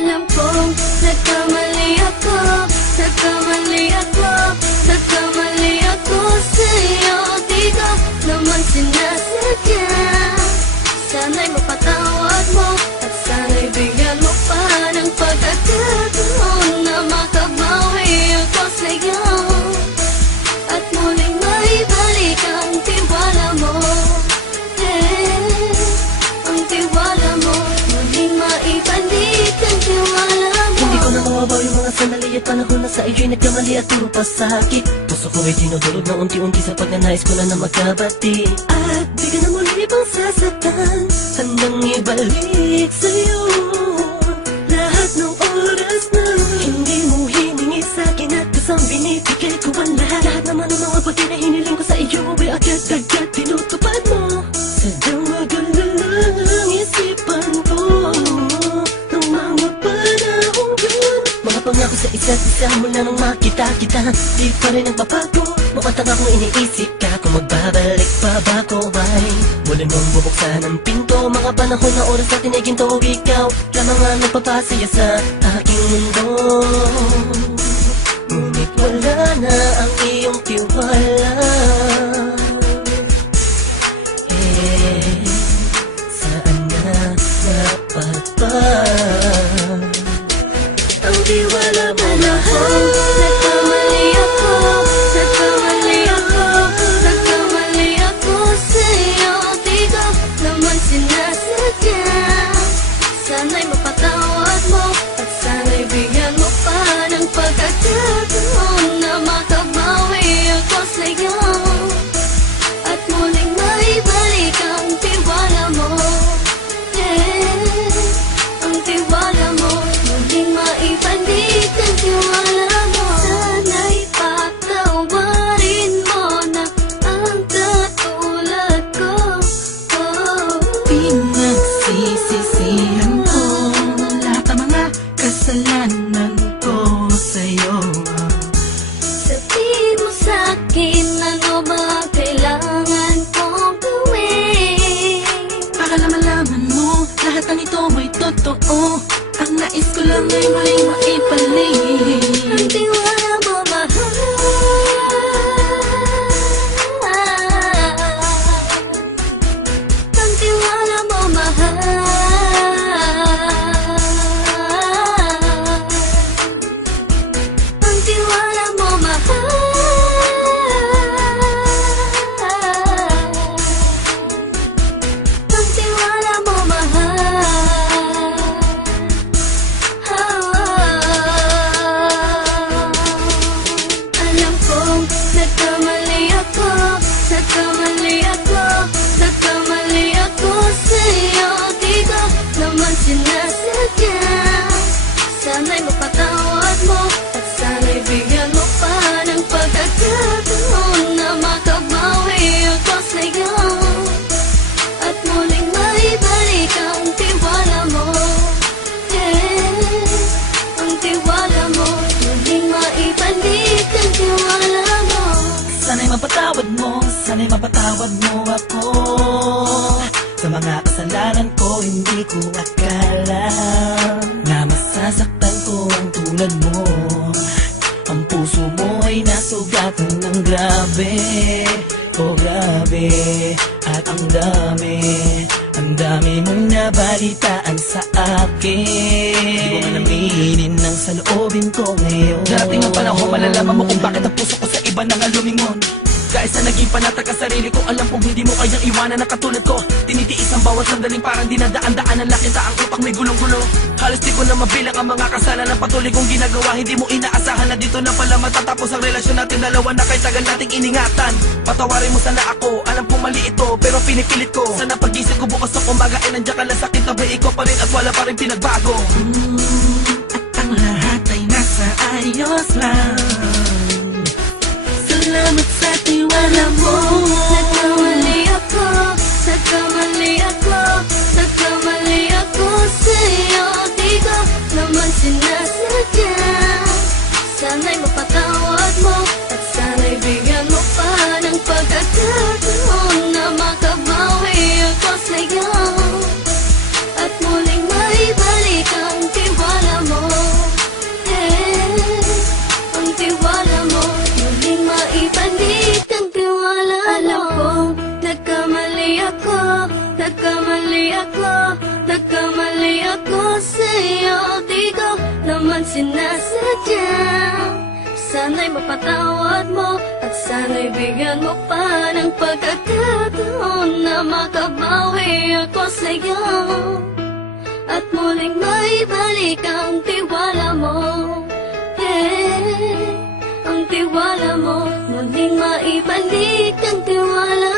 Alam kong nagkamali ako, nagkamali ako, nagkamali ako sa'yo. Di ko naman sinasadya. Sana'y mapatawad mo at sana'y bigyan mo pa ng pagkakataon na makabawi ako sa'yo at muling maibalik ang tiwala mo. Ang tiwala mo, muling maibalik ang tiwala mo. Hindi ko na mawabaw yung mga sandali at panahon na sa iyo'y nagkamali at puro pasakit. Puso ko ay dinudulog na unti-unti sa pagnanais ko na magkabati. At di ka na muli pang sasaktan, handang ibalik sa'yo lahat ng oras na hindi mo hiningi sa'kin at kasang binibigay ko ang lahat. Lahat naman ng mga bagay na hiniling ko sa iyo ay agad-agad tinutupad mo. Sadyang magalang ang isipan ko ng mga panahong yun. Mga pangako sa isa't isa mula nung makita kita, di pa rin nagbabago. Makatanga kung iniisip ka kung magbabalik pa ba ko ay muli mong bubuksan ang pinto. Mga panahon na oras natin ay ginto, ikaw lamang ang nagpapasaya sa aking mundo. Ngunit wala na ang iyong tiwala. Saan na napagpa ang tiwala mo na Nagkamali ako, nagkamali ako, nagkamali ako sa'yo. Di ko naman sinasadya. Sana'y mapatawad mo at sana'y bigyan mo pa ng pagkakataon na makabawi ako sa'yo at muling maibalik ang tiwala mo. Ang tiwala mo, muling maibalik ang tiwala mo. Sana'y patawarin mo na ang katulad ko. Pinagsisisihan ko lahat ng mga kasalanan ko sa'yo. Sabihin mo sa'kin ano ba kailangan kong gawin Para malaman mo lahat ng ito ay totoo. Ang nais ko lang ay muling maibalik ang tiwala mo, mahal. Ang tiwala mo, mahal. Ang tiwala mo, mahal. Ang tiwala mo, mahal. Alam kong nagkamali ako, nagkamali ako, nagkamali ako sa'yo. Di ko naman sinasadya. Sana'y mapatawad mo at sana'y bigyan mo pa ng pagkakataon na makabawi ako sa'yo at muling maibalik ang tiwala mo. Ang tiwala mo, muling maibalik ang tiwala mo. Sana'y mapatawad mo, sana'y mapatawad mo ako sa mga kasalanan ko. Hindi ko akala na masasaktan ko ang tulad mo. Ang puso mo ay nasugatan ng grabe, oh grabe. At ang dami mong nabalitaan sa akin. Di ko man aminin ng saloobin ko ngayon. Darating ang panahon, malalaman mo kung bakit ang puso ko sa iba nang alumingon. Dahil sa naging panatag ka sarili ko, alam kong hindi mo kayang iwanan na katulad ko. Tinitiis ang bawat sandaling parang dinadaan-daan ang lakita ang utak may gulong-gulo. Halos di ko na mabilang ang mga kasalanan patuloy kong ginagawa. Hindi mo inaasahan na dito na pala matatapos ang relasyon natin dalawa na kahit tagal nating iningatan. Patawarin mo sana ako, alam kong mali ito pero pinipilit ko. Sana pag-isip ko bukas sa umaga ay nandiyan ka lang sa akin, tabi ko pa rin at wala pa rin pinagbago. At ang lahat ay nasa ayos lang. Salamat sa tiwala mo. Nagkamali ako, nagkamali ako, nagkamali ako sa'yo. Di ko naman sinasadya. Sana'y mapatawad mo at sana'y bigyan mo pa ng pagkakataon na makabawi ako sa'yo at muling maibalik ang tiwala nagkamali ako sa'yo. Di ko naman sinasadya. Sana'y mapatawad mo at sana'y bigyan mo pa ng pagkakataon na makabawi ako sa'yo at muling maibalik ang tiwala mo. Ang tiwala mo, muling maibalik ang tiwala